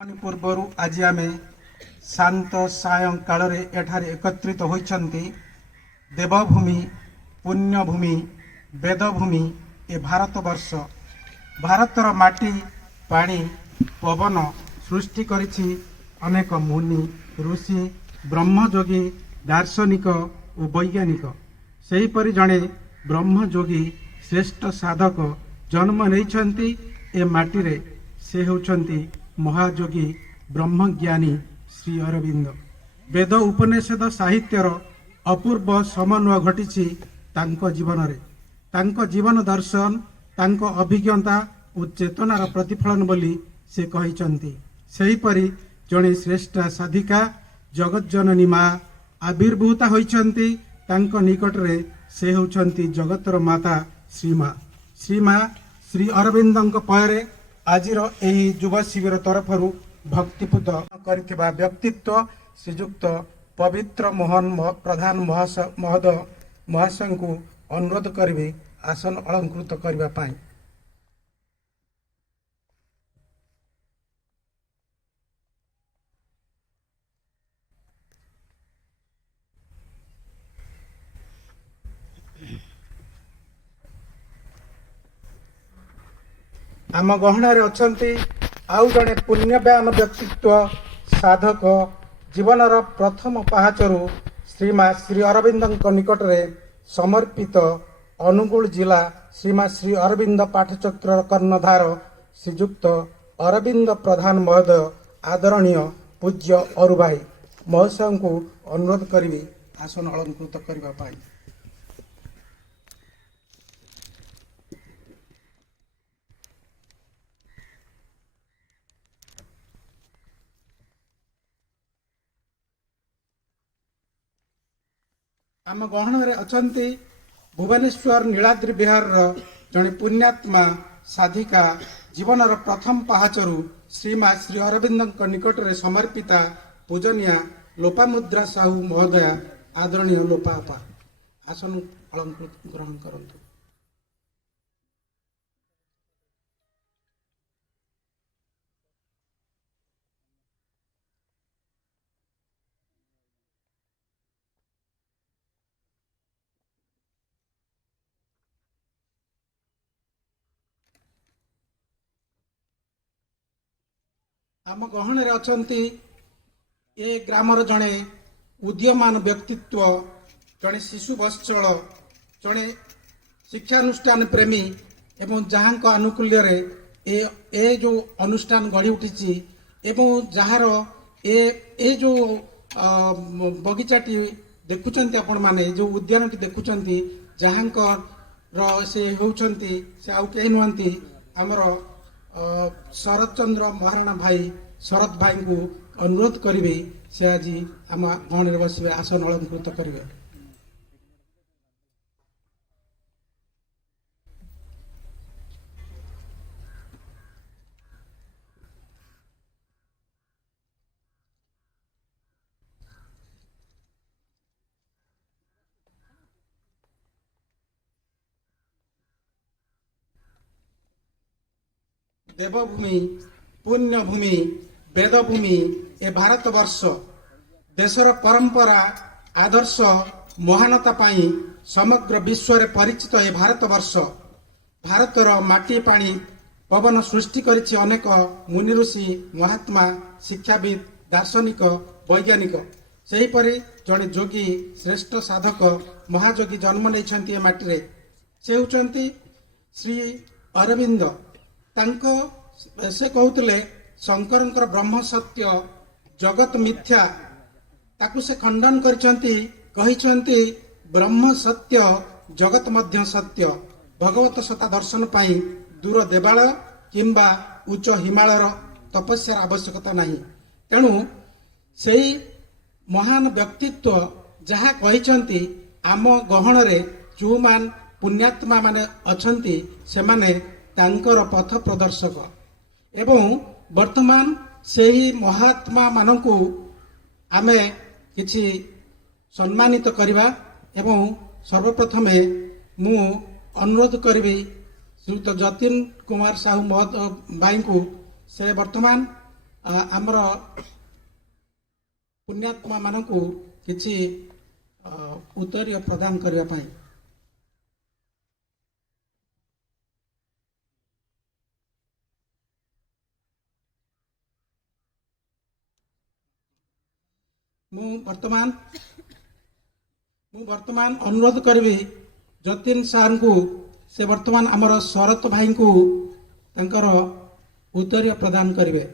पूर्वर आज आम शांत सायं काल एठारे एकत्रित होइछन्ति देवभूमि पुण्यभूमि वेदभूमि ए भारतवर्ष भारतर माटी पानी पवन सृष्टि करिछि अनेक मुनि ऋषि ब्रह्मयोगी दार्शनिक और वैज्ञानिक सेहीपरि जड़े ब्रह्मयोगी श्रेष्ठ साधक जन्म नहीं ए माटी से होउछन्ति महायोगी ब्रह्मज्ञानी श्री अरविंद। वेद उपनिषद साहित्यर अपूर्व समन्वय घटी जीवन रे तांको जीवन दर्शन तांको अभिज्ञता और चेतनार प्रतिफलन बोली से कहिसंती। सेहीपरि जड़े श्रेष्ठ साधिका जगत जननी माँ आविर्भूता होइछन्ति तांको निकट रे से होउछन्ति जगतर माता श्री माँ श्री अरविंदଙ୍କ पयरे आजिर एही युव शिविर तरफ भक्तिपूत करिथिबा व्यक्तित्व श्रीजुक्त पवित्र मोहन प्रधान महाशय को अनुरोध करिवे आसन अलंकृत करबा पाई। आम गहणार अछंती आउ जड़े पुण्यवान व्यक्तित्व साधक जीवनर प्रथम पहाचरू श्रीमा श्री अरविंद निकट रे समर्पित अनुगुल जिला श्रीमा श्री अरविंद पाठचक्र कर्णधार श्रीजुक्त अरविंद प्रधान महोदय आदरणीय पूज्य अरुभाई महोदय को अनुरोध करी आसन अलंकृत करने। आम गहणार अछंती भुवनेश्वर नीलाद्रि विहार जड़े पुण्यात्मा साधिका जीवनर प्रथम पहाचरू श्रीमा श्री अरविंद निकट रे समर्पिता पूजनिया लोपामुद्रा साहू महोदया आदरणीय लोपापा आसन अलंकृत ग्रहण करंतु। आम गहणार अछंती ए ग्रामर जड़े उदीयमान व्यक्तित्व जड़े शिशु वत्सल जड़े शिक्षानुष्ठान प्रेमी एवं जहाँ आनुकूल्य रे ए जो अनुष्ठान गढ़ी उठी एवं जार ए जो बगीचाटी देखुंत आपण माने जो उद्यान टी देखुंत जहाँ से होउछंती से आउ कहीं नुहंती आमर शरद चंद्र महाराणा भाई शरद भाई को अनुरोध करेंगे से आज आम गहन बसवे आसन अलंकृत करेंगे। देवभूमि पुण्यभूमि वेदभूमि ए भारतवर्ष देशर परंपरा आदर्श महानता पाई समग्र विश्व रे परिचित ए भारतवर्ष भारतर माटी पानी पवन सृष्टि करिछि अनेक मुनि ऋषि महात्मा शिक्षाविद दार्शनिक वैज्ञानिक सेहीपरि जड़े जोगी श्रेष्ठ साधक महायोगी जन्म नहीं ए माटी रे से होउछन्ति श्री अरविंद। तांको से कहते शंकरंकर ब्रह्म सत्य जगत मिथ्या ताकू से खंडन करिसेंती ब्रह्म सत्य जगत मध्य सत्य भगवत सत्ता दर्शन पाई दूर देवाल किंबा उच्च हिमालयर तपस्यार आवश्यकता नहीं। तेणु से महान व्यक्तित्व जहाँ कहिसेंती आम गहन रे जो मान पुण्यात्मा माने अछंती से माने तांकर पथ प्रदर्शक एवं वर्तमान से ही महात्मा मानकु आमे किछि सम्मानित करिबा एवं सर्वप्रथम मु अनुरोध करी श्रीयुक्त जतिन कुमार साहू भाई को से वर्तमान आमर पुण्यात्मा मानकु किछि उत्तरीय प्रदान करने पाई। मु वर्तमान अनुरोध करी जतिन सार को से वर्तमान आमर शरत भाई को तंकर उत्तरीय प्रदान करेंगे।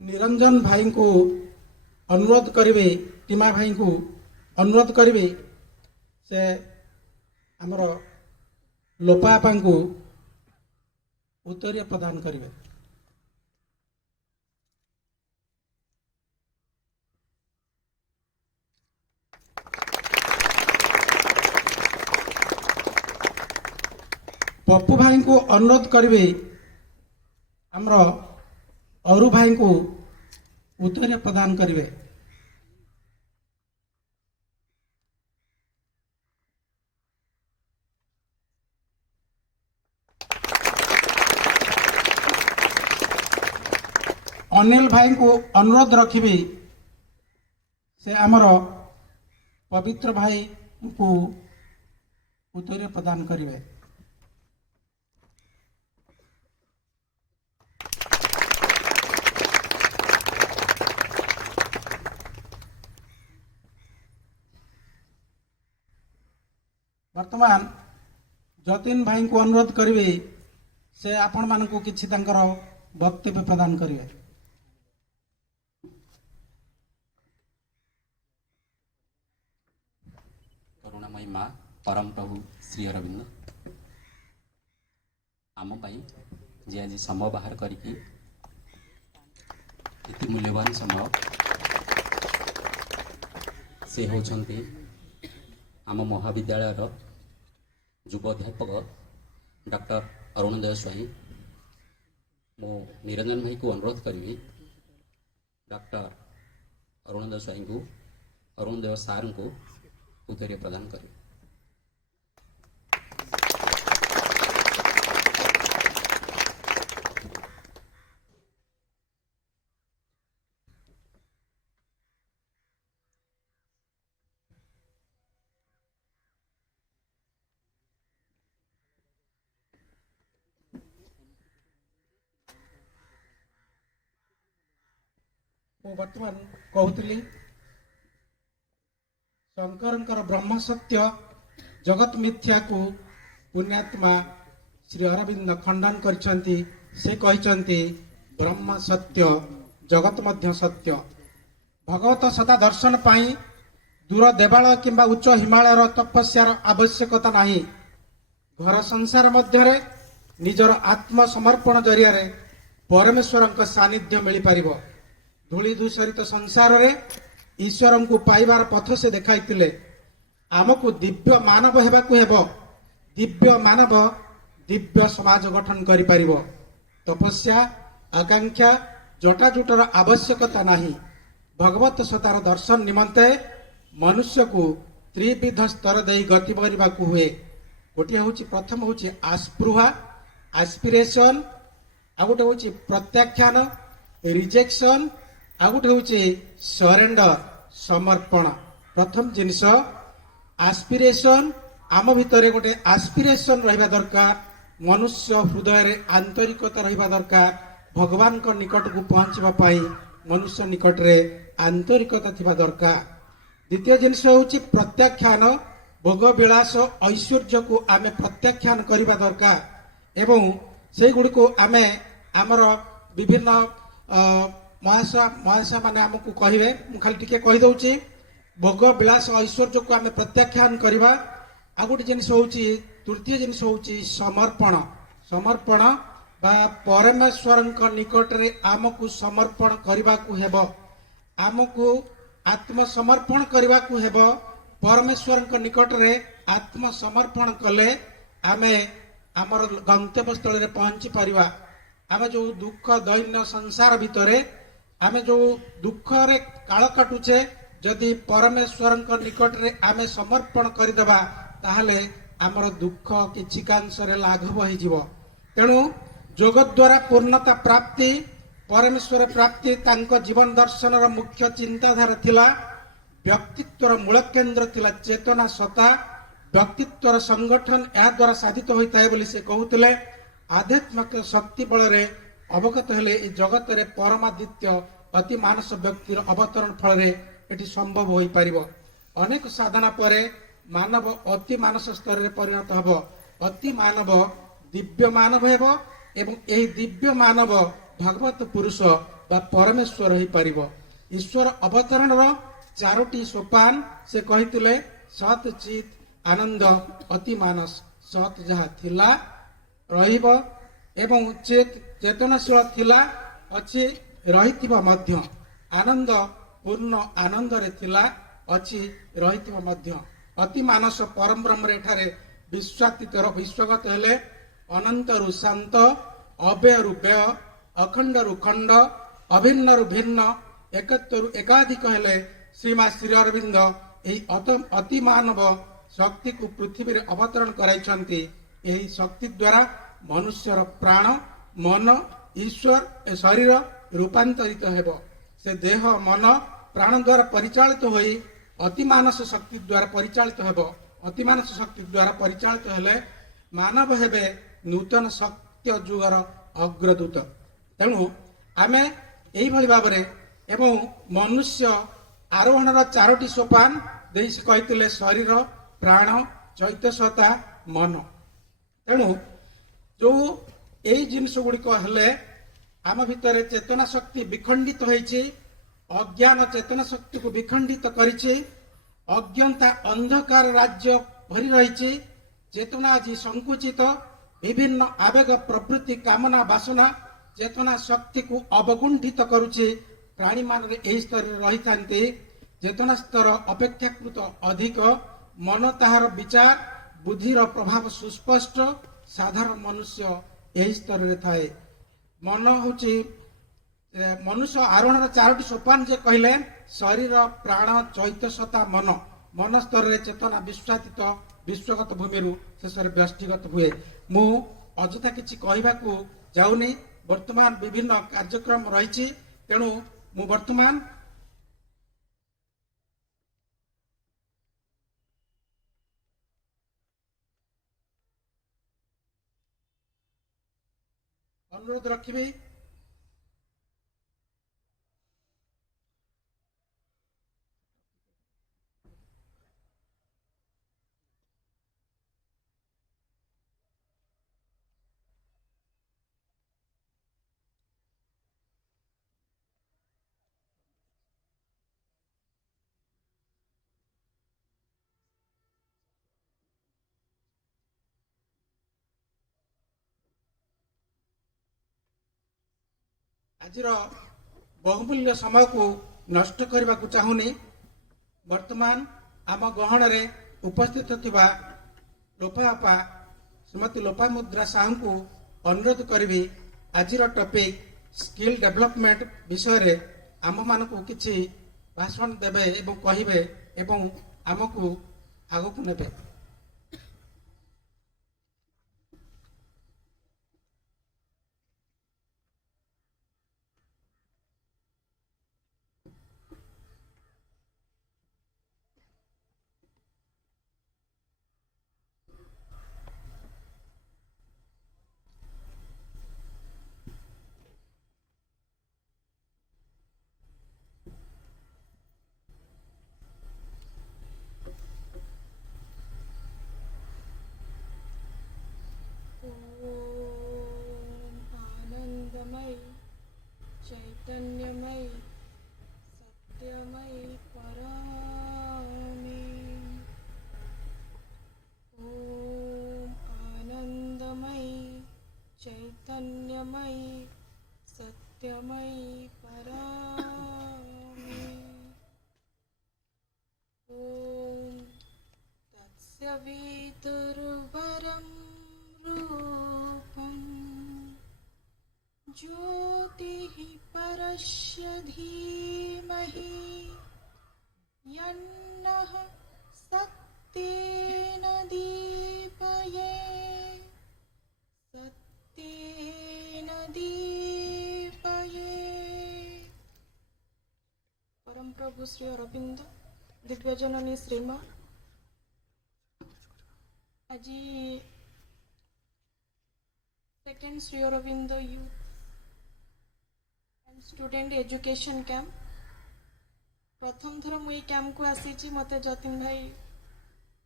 निरंजन भाई को अनुरोध करेंगे, टीमा भाई को अनुरोध करेंगे से आमर लोपापा को उत्तरीय प्रदान करेंगे। पप्पू भाई को अनुरोध करेंगे आमर अरु भाई को उत्तरीय प्रदान करेंगे। अनिल भाई को अनुरोध रखिबी से आमर पवित्र भाई को उत्तरीय प्रदान करेंगे। वर्तमान जतिन भाई को अनुरोध करेंगे से आपण मान को किछि तांकर वक्तव्य प्रदान करेंगे। करुणामयी माँ परम प्रभु श्री अरविंद आम पाई जे आज समय बाहर करके इति मूल्यवान समय से होछंती आम महाविद्यालय युव अध्यापक डॉक्टर अरुणोदय स्वाई। मो निरंजन भाई को अनुरोध करी डॉक्टर अरुणोदय स्वाई को अरुणोदय सार को उत्तरीय प्रदान करें। वर्तमान कहूली शंकर ब्रह्म सत्य जगत मिथ्या को पुण्यात्मा श्री अरविंद खंडन करछंती। से कहछंती ब्रह्म सत्य जगत मध्य सत्य। भगवत सदा दर्शन पाई दूर देवालय किंबा उच्च हिमालयर तपस्यार आवश्यकता नाही। घर संसार मध्य निजर आत्मसमर्पण जरिया परमेश्वर सानिध्य मिल पारिबो। धूली धूसरित संसार रे ईश्वर को पाइबार पथ से देखाइतिले। आमको दिव्य मानव हेबाकु हेबो। दिव्य मानव दिव्य समाज गठन करि पारिबो। तपस्या आकांक्षा जटाजुटर आवश्यकता नाही। भगवत सतार दर्शन निमंते मनुष्य को त्रिविध स्तर दे गति करिबाकु हुए। गोटे होची प्रथम होची आस्पृहा एस्पिरेशन, आ गोटे होची प्रत्याख्यान रिजेक्शन, आ गोटे होची सरेंडर समर्पण। प्रथम जिनिस एस्पिरेशन, आम भितर गोटे एस्पिरेशन रहिबा दरकार। मनुष्य हृदय रे आंतरिकता रहिबा दरकार। भगवान को निकट को पहुंचबा पाई मनुष्य निकट रे आंतरिकता थिबा दरकार। द्वितीय जिनिस होची प्रत्याख्यान, भोग विलास ऐश्वर्य को आमे प्रत्याख्यान करिबा दरकार। एवं से गुडी को आमे आमर विभिन्न महाशा माने हमको कहिबे। मु खाली टिके कहि दउची भोग विलास ऐश्वर्य को आमे प्रत्याख्यान करिबा। आ गोटे जिनिस होची तृतीय जिनिस होची समर्पण। समर्पण बा परमेश्वर निकट रे आमको समर्पण करिबा को हेबो। आमको आत्मसमर्पण करिबा को हेबो। परमेश्वर निकट रे आत्मसमर्पण कले आमे आमर गंतव्य स्थल रे पहुंची परिबा। आमे जो दुख दैन्य संसार भितरे आमे जो दुख रे काल काटुचे जदि परमेश्वर निकट रे आमे समर्पण करदेबा ताहले आमर दुख किछि कांशरे लाघव हो जिवो। तेणु जोग द्वारा पूर्णता प्राप्ति परमेश्वर प्राप्ति तांको जीवन दर्शन रो मुख्य चिंताधारा थिला। व्यक्तित्वर मूल केन्द्र थिला चेतना सत्ता। व्यक्तित्वर संगठन या द्वारा साधित होता है बोली से कहते। आध्यात्मिक शक्ति बल अवगत हेले ए जगत रे परमादित्य अति मानस व्यक्तिर अवतरण फल एटी संभव हो पारिबो। अनेक साधना परे मानव अति मानस स्तर रे परिणत हबो। अति मानव दिव्य मानव हेबो एवं एही दिव्य मानव भगवत पुरुष बा परमेश्वर हो पारिबो। ईश्वर अवतरण रो चारोटी सोपान से कहितले सत चित आनंद अति मानस। सत जहा थिला रहिब एवं चेतनशील थिला अछि रहितिबा मध्य। आनंद पूर्ण आनंद रे थिला अछि रहितिबा मध्य। अति मानस परम ब्रह्म रेठारे विश्वातीत विश्वगत हेले अनंत रु शांत अव्यय रु व्यय अखंड रु खंड अभिन्न रु भिन्न एकत्व रु एकाधिक हेले श्रीमा श्री अरविंद एही अति मानव शक्ति को पृथ्वी रे अवतरण कराइछन्ति। एही शक्ति द्वारा मनुष्यर प्राण मन ईश्वर शरीर रूपांतरित हेबो। से देह मन प्राण द्वारा परिचालित होई अति मानस शक्ति द्वारा परिचालित हेबो। अति मानस शक्ति द्वारा परिचालित हेले मानव हेबे नूतन सत्य जुगर अग्रदूत। तेणु आमे एही भली भाबरे एवं मनुष्य आरोहणर चारोटी सोपान देई से कहितले शरीर प्राण चैतसता मन। तेणु जो यही जिनस गुड़िक हेले आम भितर चेतना शक्ति विखंडित होइछि। अज्ञान चेतना शक्ति को विखंडित करिछि। अज्ञानता अंधकार राज्य भरी रहिछि। चेतना आज संकुचित विभिन्न आवेग प्रवृत्ति कामना वासना चेतना शक्ति को अवगुंठित करुछि। प्राणी मान एही स्तर रही थांती। चेतना स्तर अपेक्षाकृत अधिक मन ताहार विचार बुद्धिर प्रभाव सुस्पष्ट। साधारण मनुष्य यही स्तर रे थाए। मन होची मनुष्य आरोहण चारोटी सोपान जे कहले शरीर प्राण चैतसता मन। मन स्तर रे चेतना विश्वातीत विश्वगत भूमि शेष व्यष्टिगत हुए। मु अजथा किछि कहबाकू जाउनी। वर्तमान विभिन्न कार्यक्रम रही। तेणु मु वर्तमान अनुरोध रखिबी आजिर बहुमूल्य समय को नष्ट करने को चाहूनी। वर्तमान आम गहन रे उपस्थित थिबा लोपापा श्रीमती लोपामुद्रा साहू को अनुरोध करी आजिर टॉपिक स्किल डेवलपमेंट विषय रे आम मान को किछि भाषण देबे एवं कहिबे एवं आमको आगକୁ नेबे। आनंदमय चैतन्यमय सत्यमय परामे। ओम आनंदमय चैतन्यमय सत्यमय परामे। ओम तत्सवितुर्वरं रूपम् ज्योतिः परस्य धीमहि यन्नः सत्येन दीपये सत्येन दीपये। परम प्रभु श्री अरविंद दिव्यजननी श्रीमा आज second Shri Aurobindo youth and student education camp प्रथम थर मुझे कैंप को आसी मते जतिन भाई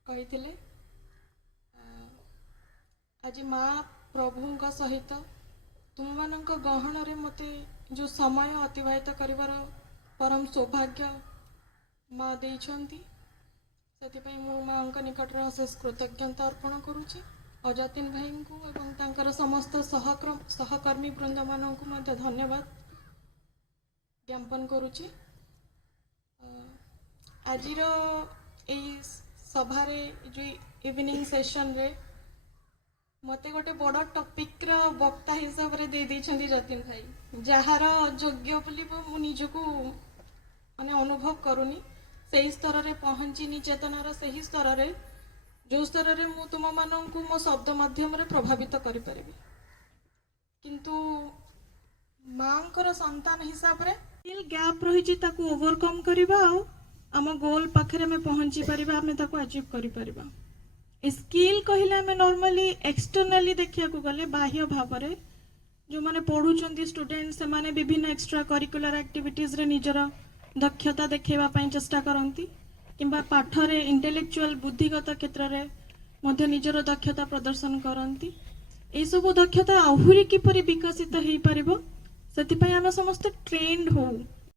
कही आज माँ प्रभु सहित तुम मान गहन रे मते जो समय अतिबाहित करिवार परम सौभाग्य माँ देइछंती से मु माँ निकट अशेष कृतज्ञता अर्पण करुच्ची। अजतिन भाई को एवं तांकर समस्त सहकर्मी वृंद मानक धन्यवाद ज्ञापन करुच्ची। आजिर यही सभारे जो इवनिंग सेशन रे मते गोटे बड़ टॉपिक रा वक्ता हिसाब रे दे देछंती जतिन भाई जहार योग्य बोली मु निजको माने अनुभव करूनी सही स्तर रे पहुंचीनी चेतनार सही स्तर रे जो स्तर रे मु तुम माननकु मो शब्द माध्यम रे प्रभावित करि परिबी किंतु मांकर संतान हिसाब रे स्किल गैप रही ताकू ओवरकम करबा आ आम गोल पाखरे में पहुंची परिबा आमे ताकू अचीव करि परिबा। स्किल कहले आमे नॉर्मली एक्सटर्नली देखिया को गले बाह्य भाव रे जो माने पढुचंती स्टूडेंट से माने विभिन्न एक्स्ट्रा करिकुलर एक्टिविटीज रे निजर दक्षता देखेबा पई चेष्टा करंती किंबा पाठ रे इंटेलेक्चुअल बुद्धिगत क्षेत्र रे मध्य निजर दक्षता प्रदर्शन करंती। ए सब दक्षता आहुरी किपरि विकसित हेई परिबो सेति पई आमे समस्त ट्रेन्ड हो